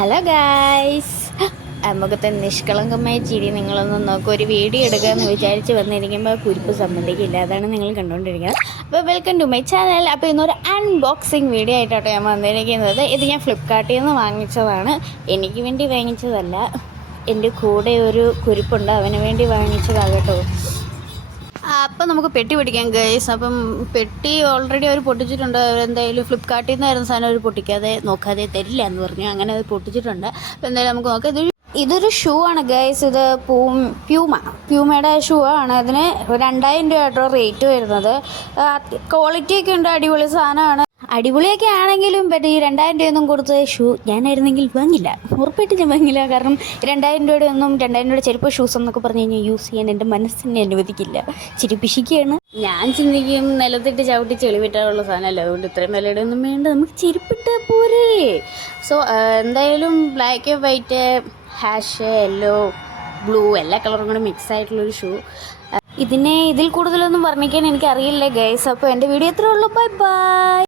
Hello guys, മുഖത്തെ നിഷ്കളങ്കമായ ചിരി നിങ്ങളൊന്ന് നോക്കുക. ഒരു വീഡിയോ എടുക്കാമെന്ന് വിചാരിച്ച് വന്നിരിക്കുമ്പോൾ കുരിപ്പ് സംബന്ധിക്കില്ല. അതാണ് നിങ്ങൾ കണ്ടുകൊണ്ടിരിക്കുന്നത്. അപ്പോൾ വെൽക്കം ടു മൈ ചാനൽ. അപ്പോൾ ഇന്നൊരു അൺബോക്സിങ് വീഡിയോ ആയിട്ടോട്ടെ ഞാൻ വന്നിരിക്കുന്നത്. ഇത് ഞാൻ ഫ്ലിപ്കാർട്ടിൽ നിന്ന് വാങ്ങിച്ചതാണ്. എനിക്ക് വേണ്ടി വാങ്ങിച്ചതല്ല, എൻ്റെ കൂടെ ഒരു കുരിപ്പുണ്ട്, അവന് വേണ്ടി വാങ്ങിച്ചതാകട്ടോ. അപ്പം നമുക്ക് പെട്ടി പിടിക്കാം ഗൈസ്. അപ്പം പെട്ടി ഓൾറെഡി അവർ പൊട്ടിച്ചിട്ടുണ്ട്. അവരെന്തായാലും ഫ്ലിപ്കാർട്ടിൽ നിന്നായിരുന്നു സാധനം അവർ പൊട്ടിക്കാതെ നോക്കാതെ തരില്ല എന്ന് പറഞ്ഞു. അങ്ങനെ അത് പൊട്ടിച്ചിട്ടുണ്ട്. അപ്പോൾ എന്തായാലും നമുക്ക് നോക്കാം. ഇതൊരു ഷൂ ആണ് ഗൈസ്. ഇത് പ്യൂമയുടെ ഷൂ ആണ്. അതിന് 2000 രൂപയായിട്ടോ റേറ്റ് വരുന്നത്. ക്വാളിറ്റിയൊക്കെ ഉണ്ട്, അടിപൊളി സാധനമാണ്. അടിപൊളിയൊക്കെ ആണെങ്കിലും ഈ 2000 രൂപയൊന്നും കൊടുത്ത ഷൂ ഞാനായിരുന്നെങ്കിൽ വാങ്ങില്ല, ഉറപ്പായിട്ട് ഞാൻ വാങ്ങില്ല. കാരണം 2000 രൂപയുടെ ചെരുപ്പ് ഷൂസ് എന്നൊക്കെ പറഞ്ഞു കഴിഞ്ഞാൽ യൂസ് ചെയ്യാൻ എൻ്റെ മനസ്സിനെ അനുവദിക്കില്ല, ചിരിപ്പിശിക്കുകയാണ്. ഞാൻ ചിന്തിക്കും നിലത്തിട്ട് ചവിട്ടി ചെളിവിട്ടാനുള്ള സാധനമല്ല, അതുകൊണ്ട് ഇത്രയും വിലയുടെ ഒന്നും വേണ്ട, നമുക്ക് ചെരുപ്പിട്ടാൽ പോരേ. സോ എന്തായാലും black white hash yellow blue എല്ലാ കളറും കൂടെ മിക്സ് ആയിട്ടുള്ളൊരു ഷൂ. ഇതിൽ കൂടുതലൊന്നും വർണ്ണിക്കാൻ എനിക്കറിയില്ല ഗൈസ്. അപ്പോൾ എൻ്റെ വീഡിയോ ഇത്രേ ഉള്ളൂ. Bye bye.